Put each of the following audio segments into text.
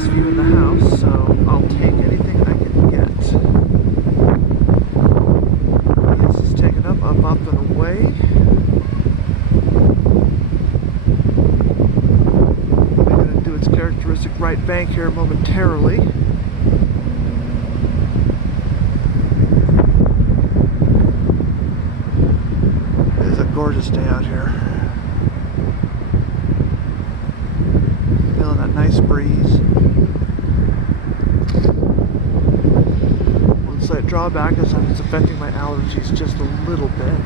best view in the house, so I'll take anything I can get. This is taken up and away. We're going to do its characteristic right bank here momentarily. It is a gorgeous day out here. Feeling that nice breeze. One slight drawback is that it's affecting my allergies just a little bit.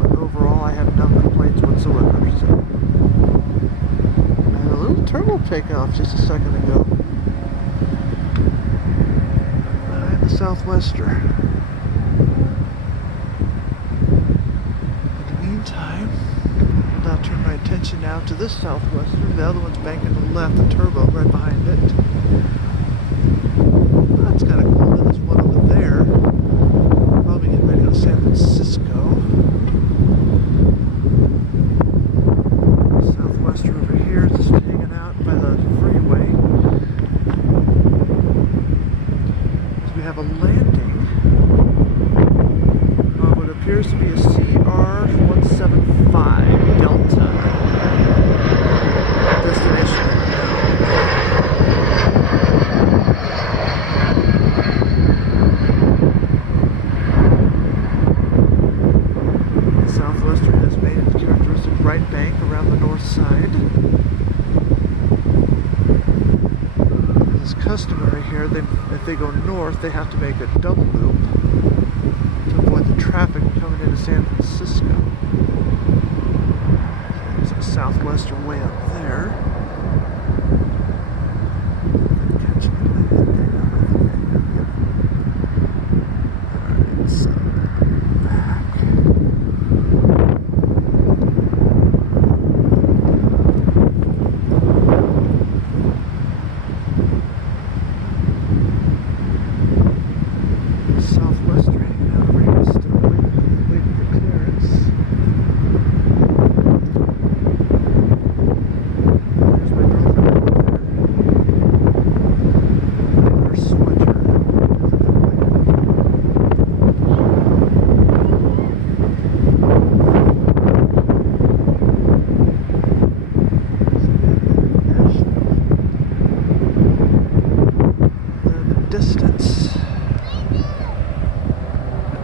But overall, I have no complaints whatsoever. So. I had a little turbo takeoff just a second ago. Behind the Southwester. In the meantime, I'll now turn my attention now to this Southwester. The other one's banking to the left, the turbo right behind it. That's kind of cool. Then there's one over there. Probably getting ready to go to San Francisco. Southwester over here is just hanging out by the freeway. So we have a landing on what appears to be a CR-175 Delta. Destination Southwestern has made its characteristic right bank around the north side. As is customary here, if they go north, they have to make a double loop to avoid the traffic coming into San Francisco. There's a Southwestern way up there. Distance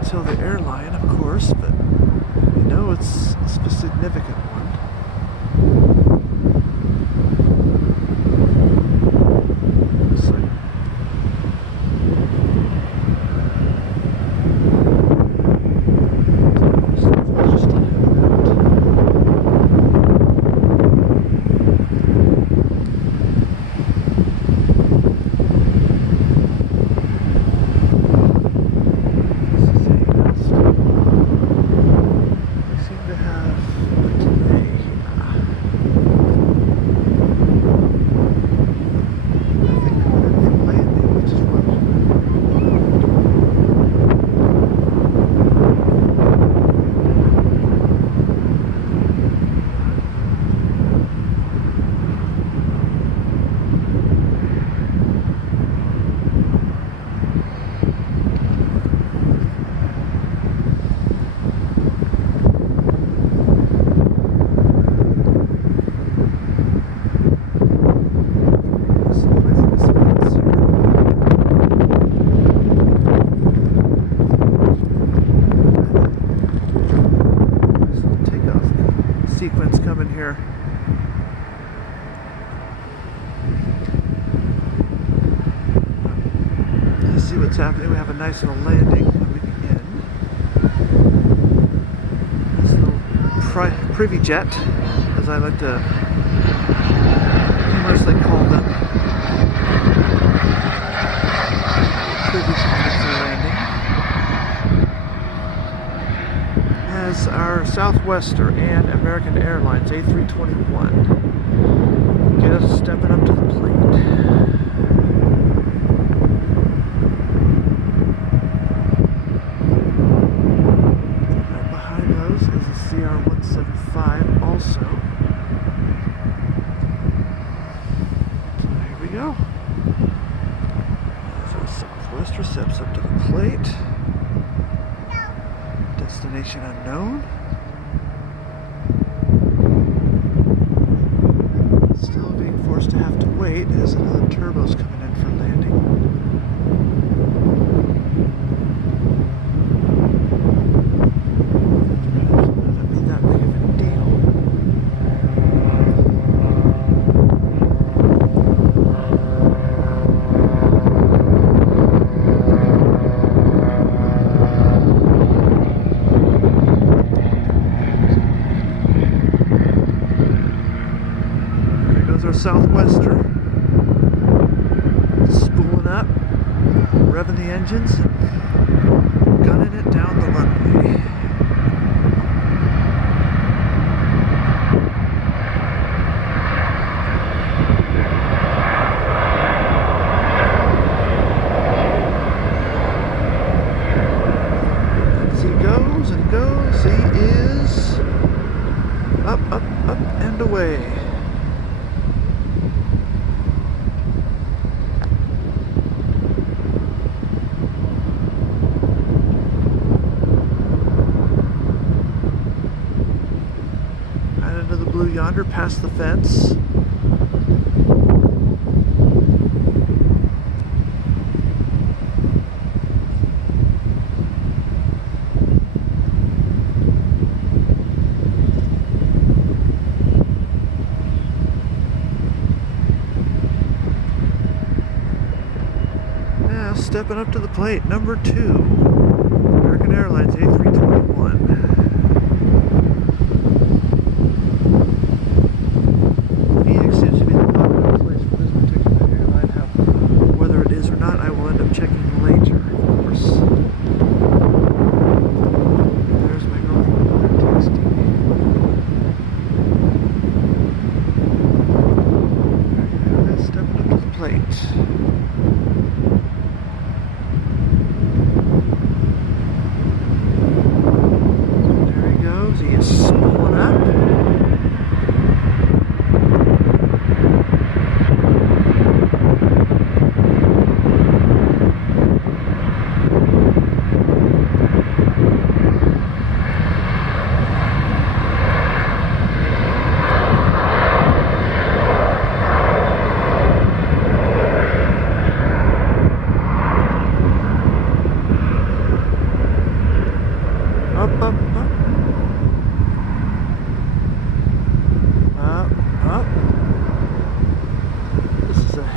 until the airline, of course, but you know it's a significant one. Looks like sequence coming here. Let's see what's happening. We have a nice little landing coming in. This little privy jet, as I like to humorously call them. Privy landing. As our Southwester and American Airlines A321 just stepping up to the plate. Right behind those is a CR-175 also. So Southwester. Spooling up, revving the engines, and gunning it down the runway. As he goes and goes, he is up, up, up, and away. Blue yonder past the fence. Now stepping up to the plate, number 2, American Airlines A321.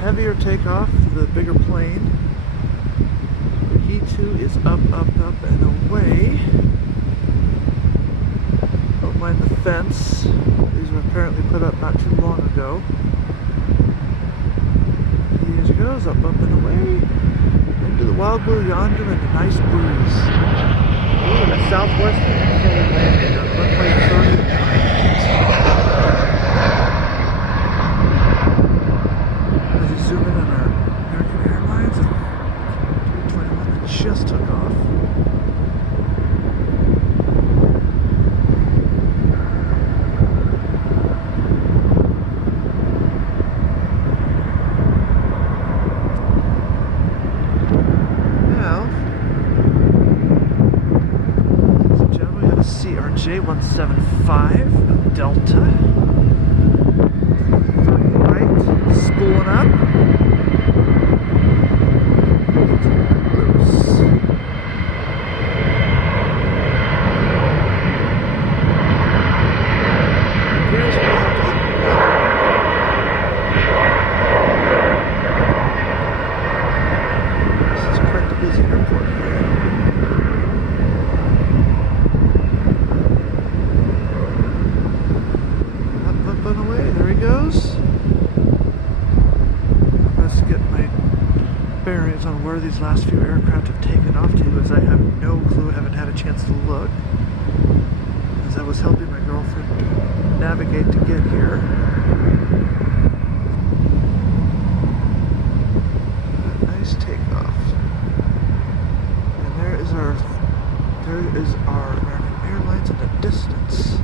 Heavier takeoff to the bigger plane. He too is up, up, up, and away. Don't mind the fence. These were apparently put up not too long ago. He goes up, up, and away. Into the wild blue yonder and a nice breeze. Ooh, and a Southwestern landing on runway 30. Zooming in our American Airlines A321 that just took off. Now, ladies and gentlemen, we have a CRJ 175 Delta. Right, spooling up. Bearings on where these last few aircraft have taken off to, as I have no clue, haven't had a chance to look, as I was helping my girlfriend navigate to get here. Nice takeoff. And there is our American Airlines in the distance,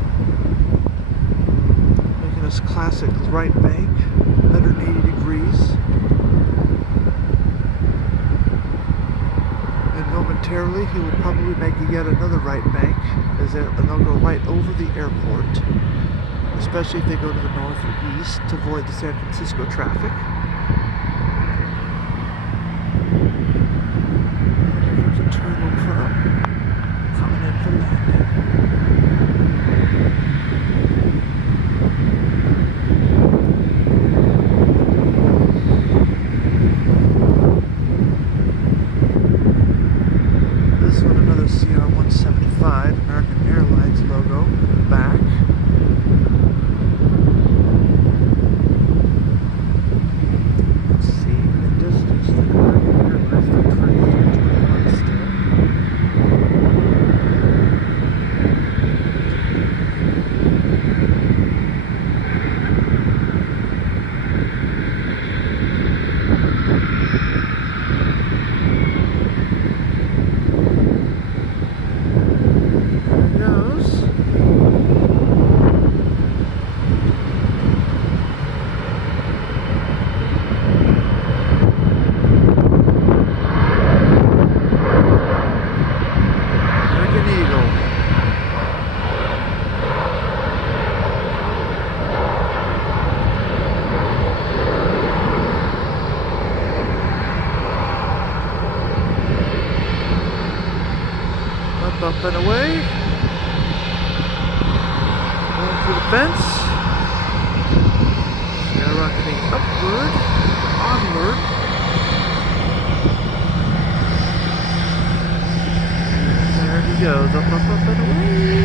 making this classic right bank, 180 degrees. Momentarily, he will probably make yet another right bank, and they'll go right over the airport, especially if they go to the north or east to avoid the San Francisco traffic. Here's a turboprop coming in for landing. American Airlines logo in the back. up, and away. Going through the fence. Skyrocketing upward, onward. And there he goes, up, and away.